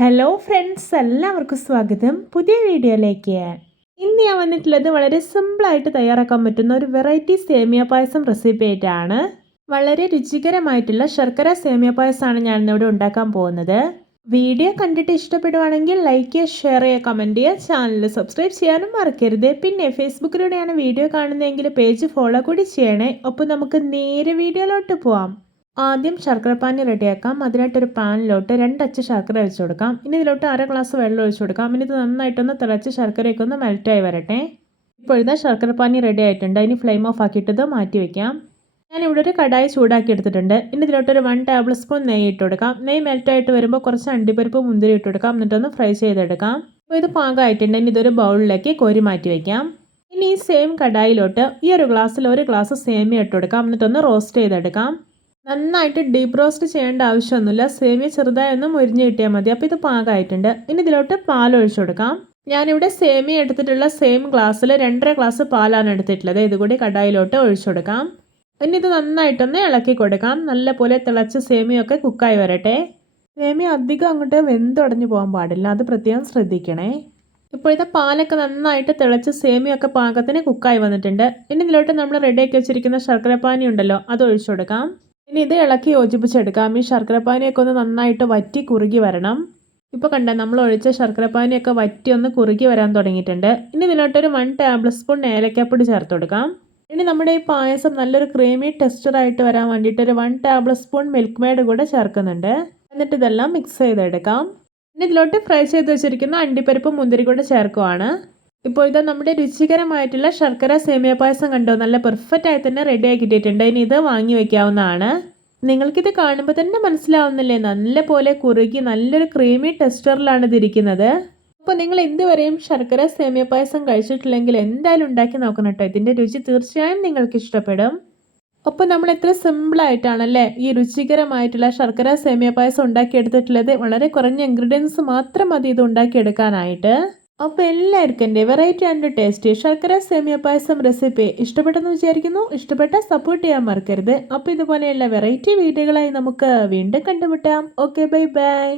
Hello friends, എല്ലാവർക്കും സ്വാഗതം പുതിയ വീഡിയോയിലേക്ക്. ഇന്ന് ഞാൻ വന്നിട്ടുള്ളത് വളരെ സിമ്പിളായിട്ട് തയ്യാറാക്കാൻ പറ്റുന്ന ഒരു വെറൈറ്റി സേമിയ പായസം റെസിപ്പി ആയിട്ടാണ്. വളരെ രുചികരമായിട്ടുള്ള ശർക്കര സേമിയ പായസമാണ് ഞാൻ ഇന്നിവിടെ ഉണ്ടാക്കാൻ പോകുന്നത്. വീഡിയോ കണ്ടിട്ട് ഇഷ്ടപ്പെടുവാണെങ്കിൽ ലൈക്ക് ചെയ്യുക, ഷെയർ ചെയ്യുക, കമൻറ്റ് ചെയ്യുക, ചാനൽ സബ്സ്ക്രൈബ് ചെയ്യാനും മറക്കരുത്. പിന്നെ ഫേസ്ബുക്കിലൂടെയാണ് വീഡിയോ കാണുന്നതെങ്കിൽ പേജ് ഫോളോ കൂടി ചെയ്യണേ. ഒപ്പം നമുക്ക് നേരെ വീഡിയോയിലോട്ട് പോവാം. ആദ്യം ശർക്കരപ്പാനി റെഡിയാക്കാം. അതിനായിട്ടൊരു പാനിലോട്ട് 2 അച്ച് ശർക്കര ഒഴിച്ചു കൊടുക്കാം. ഇനി ഇതിലോട്ട് 1/2 ഗ്ലാസ് വെള്ളം ഒഴിച്ചു കൊടുക്കാം. ഇനി ഇത് നന്നായിട്ടൊന്ന് തിളച്ച് ശർക്കരയൊക്കെ ഒന്ന് മെൽറ്റായി വരട്ടെ. ഇപ്പോൾ ഇതാ ശർക്കരപ്പാനി റെഡി ആയിട്ടുണ്ട്. ഇനി ഫ്ലെയിം ഓഫ് ആക്കിയിട്ട് ഇത് മാറ്റി വയ്ക്കാം. ഞാനിവിടെ ഒരു കടായി ചൂടാക്കി എടുത്തിട്ടുണ്ട്. ഇനി ഇതിലോട്ടൊരു 1 ടേബിൾ സ്പൂൺ നെയ്യ് ഇട്ട് കൊടുക്കാം. നെയ്യ് മെൽറ്റായിട്ട് വരുമ്പോൾ കുറച്ച് അണ്ടിപ്പരിപ്പ് മുന്തിരി ഇട്ട് കൊടുക്കാം. എന്നിട്ടൊന്ന് ഫ്രൈ ചെയ്തെടുക്കാം. അപ്പോൾ ഇത് പാകമായിട്ടുണ്ട്. ഇനി ഇതൊരു ബൗളിലേക്ക് കോരി മാറ്റി വയ്ക്കാം. ഇനി ഈ സെയിം കടായിലോട്ട് ഈ ഒരു ഗ്ലാസ്സിൽ 1 ഗ്ലാസ് സേമിയ ഇട്ട് കൊടുക്കാം. എന്നിട്ടൊന്ന് റോസ്റ്റ് ചെയ്തെടുക്കാം. നന്നായിട്ട് ഡീപ്പ് റോസ്റ്റ് ചെയ്യേണ്ട ആവശ്യമൊന്നുമില്ല. സേമിയ ചെറുതായി ഒന്ന് മുരിഞ്ഞ് കിട്ടിയാൽ മതി. അപ്പോൾ ഇത് പാകമായിട്ടുണ്ട്. ഇനി ഇതിലോട്ട് പാൽ ഒഴിച്ചു കൊടുക്കാം. ഞാനിവിടെ സേമിയ എടുത്തിട്ടുള്ള സെയിം ഗ്ലാസ്സിൽ 2.5 ഗ്ലാസ് പാലാണ് എടുത്തിട്ടുള്ളത്. ഇതുകൂടി കടായിലോട്ട് ഒഴിച്ചു കൊടുക്കാം. ഇനി ഇത് നന്നായിട്ടൊന്ന് ഇളക്കി കൊടുക്കാം. നല്ലപോലെ തിളച്ച് സേമിയൊക്കെ കുക്കായി വരട്ടെ. സേമിയ അധികം അങ്ങോട്ട് വെന്തുടഞ്ഞു പോകാൻ പാടില്ല, അത് പ്രത്യേകം ശ്രദ്ധിക്കണേ. ഇപ്പോഴത്തെ പാലൊക്കെ നന്നായിട്ട് തിളച്ച് സേമിയൊക്കെ പാകത്തിന് കുക്കായി വന്നിട്ടുണ്ട്. ഇനി ഇതിലോട്ട് നമ്മൾ റെഡിയാക്കി വെച്ചിരിക്കുന്ന ശർക്കരപ്പാനി ഉണ്ടല്ലോ, അത് ഒഴിച്ചു കൊടുക്കാം. ഇനി ഇത് ഇളക്കി യോജിപ്പിച്ചെടുക്കാം. ഈ ശർക്കരപ്പാനിയൊക്കെ ഒന്ന് നന്നായിട്ട് വറ്റി കുറുകി വരണം. ഇപ്പോൾ കണ്ട നമ്മൾ ഒഴിച്ച ശർക്കരപ്പാനിയൊക്കെ വറ്റി ഒന്ന് കുറുകി വരാൻ തുടങ്ങിയിട്ടുണ്ട്. ഇനി ഇതിലോട്ടൊരു 1 ടേബിൾ സ്പൂൺ ഏലക്കാപ്പൊടി ചേർത്ത് കൊടുക്കാം. ഇനി നമ്മുടെ ഈ പായസം നല്ലൊരു ക്രീമി ടെക്സ്ചറായിട്ട് വരാൻ വേണ്ടിയിട്ട് ഒരു 1 ടേബിൾ സ്പൂൺ മിൽക്ക് മെയ്ഡ് കൂടെ ചേർക്കുന്നുണ്ട്. എന്നിട്ട് ഇതെല്ലാം മിക്സ് ചെയ്തെടുക്കാം. ഇനി ഇതിലോട്ട് ഫ്രൈ ചെയ്ത് വെച്ചിരിക്കുന്ന അണ്ടിപ്പരിപ്പ് മുന്തിരി കൂടെ ചേർക്കുവാണ്. ഇപ്പോൾ ഇത് നമ്മുടെ രുചികരമായിട്ടുള്ള ശർക്കര സേമിയ പായസം കണ്ടോ, നല്ല പെർഫെക്റ്റ് ആയി തന്നെ റെഡി ആക്കിയിട്ടുണ്ട്. ഇനി ഇത് വാങ്ങി വയ്ക്കാവുന്നതാണ്. നിങ്ങൾക്കിത് കാണുമ്പോൾ തന്നെ മനസ്സിലാവുന്നില്ലേ, നല്ല പോലെ കുറുകി നല്ലൊരു ക്രീമി ടെക്സ്ചറിലാണ് ഇതിരിക്കുന്നത്. അപ്പോൾ നിങ്ങൾ ഇതുവരെയും ശർക്കര സേമിയ പായസം കഴിച്ചിട്ടില്ലെങ്കിൽ എന്തായാലും ഉണ്ടാക്കി നോക്കണം കേട്ടോ. ഇതിൻ്റെ രുചി തീർച്ചയായും നിങ്ങൾക്ക് ഇഷ്ടപ്പെടും. അപ്പോൾ നമ്മൾ എത്ര സിമ്പിളായിട്ടാണല്ലേ ഈ രുചികരമായിട്ടുള്ള ശർക്കര സേമിയ പായസം ഉണ്ടാക്കിയെടുത്തിട്ടുള്ളത്. വളരെ കുറഞ്ഞ ഇൻഗ്രീഡിയൻസ് മാത്രം മതി ഇത് ഉണ്ടാക്കിയെടുക്കാനായിട്ട്. അപ്പോൾ എല്ലാവർക്കും എൻ്റെ വെറൈറ്റി ആൻഡ് ടേസ്റ്റി ശർക്കര സേമിയ പായസം റെസിപ്പി ഇഷ്ടപ്പെട്ടെന്ന് വിചാരിക്കുന്നു. ഇഷ്ടപ്പെട്ടാൽ സപ്പോർട്ട് ചെയ്യാൻ മറക്കരുത്. അപ്പോൾ ഇതുപോലെയുള്ള വെറൈറ്റി വീഡിയോകളായി നമുക്ക് വീണ്ടും കണ്ടുമുട്ടാം. Okay, bye bye.